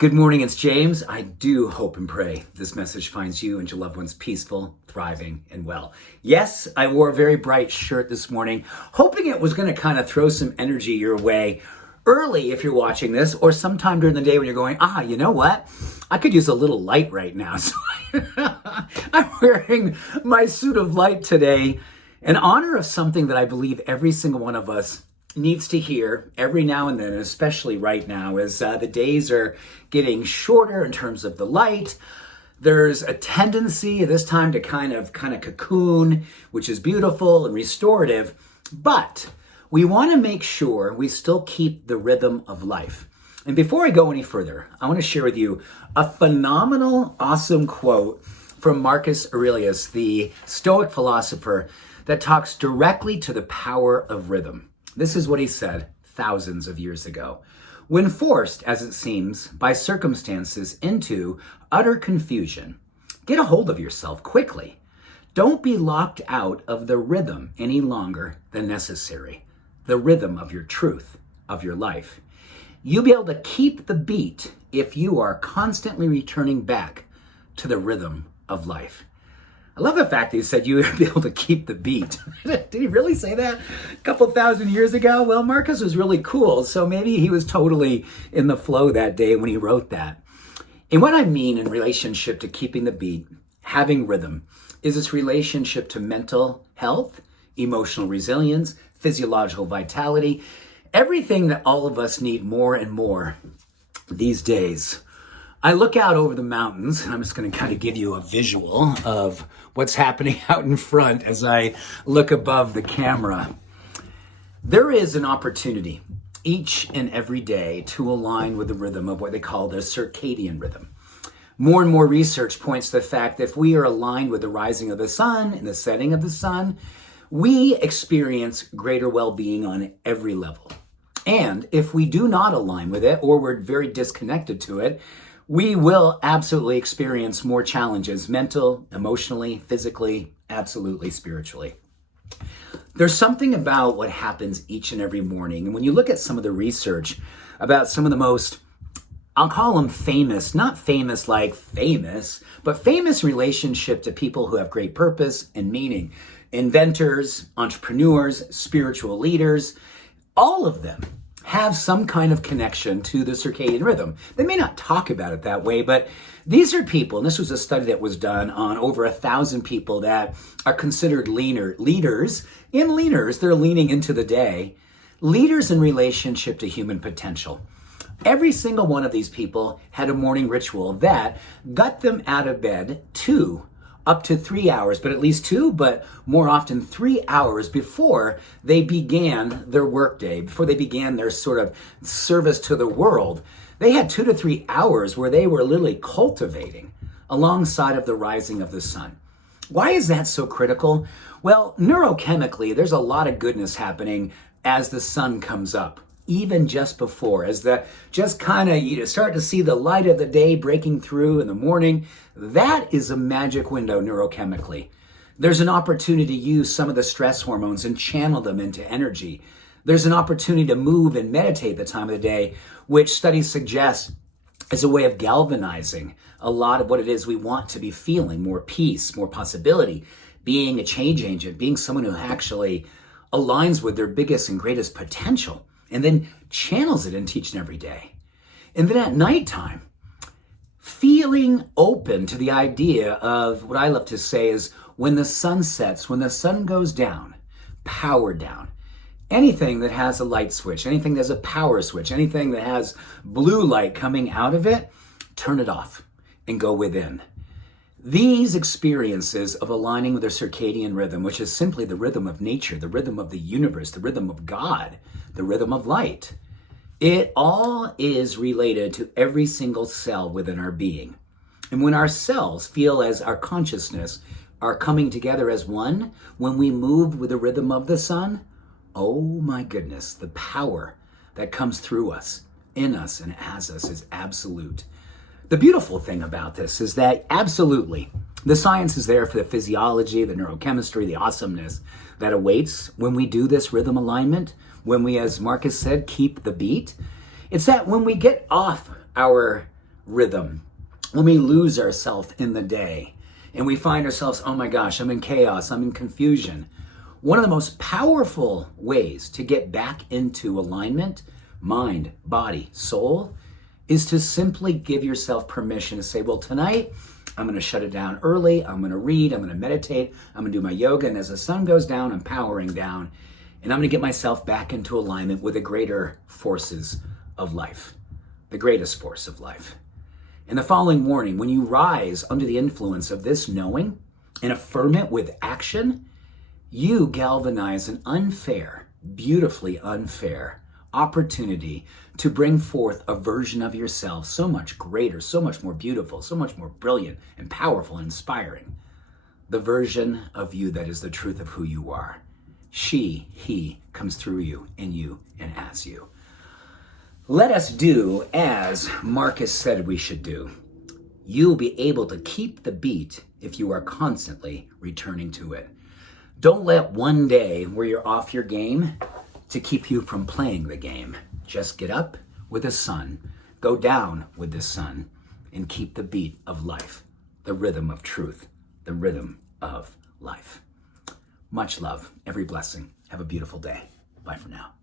Good morning, it's James. I do hope and pray this message finds you and your loved ones peaceful, thriving, and well. Yes, I wore a very bright shirt this morning, hoping it was going to kind of throw some energy your way early if you're watching this, or sometime during the day when you're going, you know what? I could use a little light right now. So I'm wearing my suit of light today in honor of something that I believe every single one of us needs to hear every now and then, especially right now, as the days are getting shorter in terms of the light. There's a tendency at this time to kind of cocoon, which is beautiful and restorative, but we want to make sure we still keep the rhythm of life. And before I go any further, I want to share with you a phenomenal, awesome quote from Marcus Aurelius, the Stoic philosopher, that talks directly to the power of rhythm. This is what he said thousands of years ago. When forced, as it seems, by circumstances into utter confusion, get a hold of yourself quickly. Don't be locked out of the rhythm any longer than necessary, the rhythm of your truth, of your life. You'll be able to keep the beat if you are constantly returning back to the rhythm of life. I love the fact that he said you would be able to keep the beat. Did he really say that a couple thousand years ago? Well, Marcus was really cool, so maybe he was totally in the flow that day when he wrote that. And what I mean in relationship to keeping the beat, having rhythm, is this relationship to mental health, emotional resilience, physiological vitality, everything that all of us need more and more these days. I look out over the mountains, and I'm just going to kind of give you a visual of what's happening out in front as I look above the camera. There is an opportunity each and every day to align with the rhythm of what they call the circadian rhythm. More and more research points to the fact that if we are aligned with the rising of the sun and the setting of the sun, we experience greater well-being on every level. And if we do not align with it, or we're very disconnected to it, we will absolutely experience more challenges, mental, emotionally, physically, absolutely spiritually. There's something about what happens each and every morning. And when you look at some of the research about some of the most, I'll call them famous, not famous like famous, but famous relationship to people who have great purpose and meaning. Inventors, entrepreneurs, spiritual leaders, all of them have some kind of connection to the circadian rhythm. They may not talk about it that way, but these are people, and this was a study that was done on over 1,000 people that are considered leaders. In leaners, they're leaning into the day, leaders in relationship to human potential. Every single one of these people had a morning ritual that got them out of bed up to 3 hours, but at least 2, but more often 3 hours before they began their workday, before they began their sort of service to the world. They had 2 to 3 hours where they were literally cultivating alongside of the rising of the sun. Why is that so critical? Well, neurochemically, there's a lot of goodness happening as the sun comes up. Even just before, as you start to see the light of the day breaking through in the morning, that is a magic window neurochemically. There's an opportunity to use some of the stress hormones and channel them into energy. There's an opportunity to move and meditate the time of the day, which studies suggest is a way of galvanizing a lot of what it is we want to be feeling, more peace, more possibility, being a change agent, being someone who actually aligns with their biggest and greatest potential, and then channels it into each and every day. And then at nighttime, feeling open to the idea of what I love to say is when the sun sets, when the sun goes down, power down. Anything that has a light switch, anything that has a power switch, anything that has blue light coming out of it, turn it off and go within. These experiences of aligning with their circadian rhythm, which is simply the rhythm of nature, the rhythm of the universe, the rhythm of God, the rhythm of light, it all is related to every single cell within our being. And when our cells feel as our consciousness are coming together as one, when we move with the rhythm of the sun, oh my goodness, the power that comes through us, in us, and as us is absolute. The beautiful thing about this is that absolutely, the science is there for the physiology, the neurochemistry, the awesomeness that awaits when we do this rhythm alignment, when we, as Marcus said, keep the beat. It's that when we get off our rhythm, when we lose ourselves in the day and we find ourselves, oh my gosh, I'm in chaos, I'm in confusion. One of the most powerful ways to get back into alignment, mind, body, soul, is to simply give yourself permission to say, well, tonight I'm going to shut it down early. I'm going to read. I'm going to meditate. I'm going to do my yoga. And as the sun goes down, I'm powering down. And I'm going to get myself back into alignment with the greater forces of life, the greatest force of life. And the following morning, when you rise under the influence of this knowing and affirm it with action, you galvanize an unfair, beautifully unfair opportunity to bring forth a version of yourself so much greater, so much more beautiful, so much more brilliant and powerful and inspiring. The version of you that is the truth of who you are. He comes through you, in you, and as you. Let us do as Marcus said we should do. You'll be able to keep the beat if you are constantly returning to it. Don't let one day where you're off your game to keep you from playing the game. Just get up with the sun, go down with the sun, and keep the beat of life, the rhythm of truth, the rhythm of life. Much love, every blessing. Have a beautiful day. Bye for now.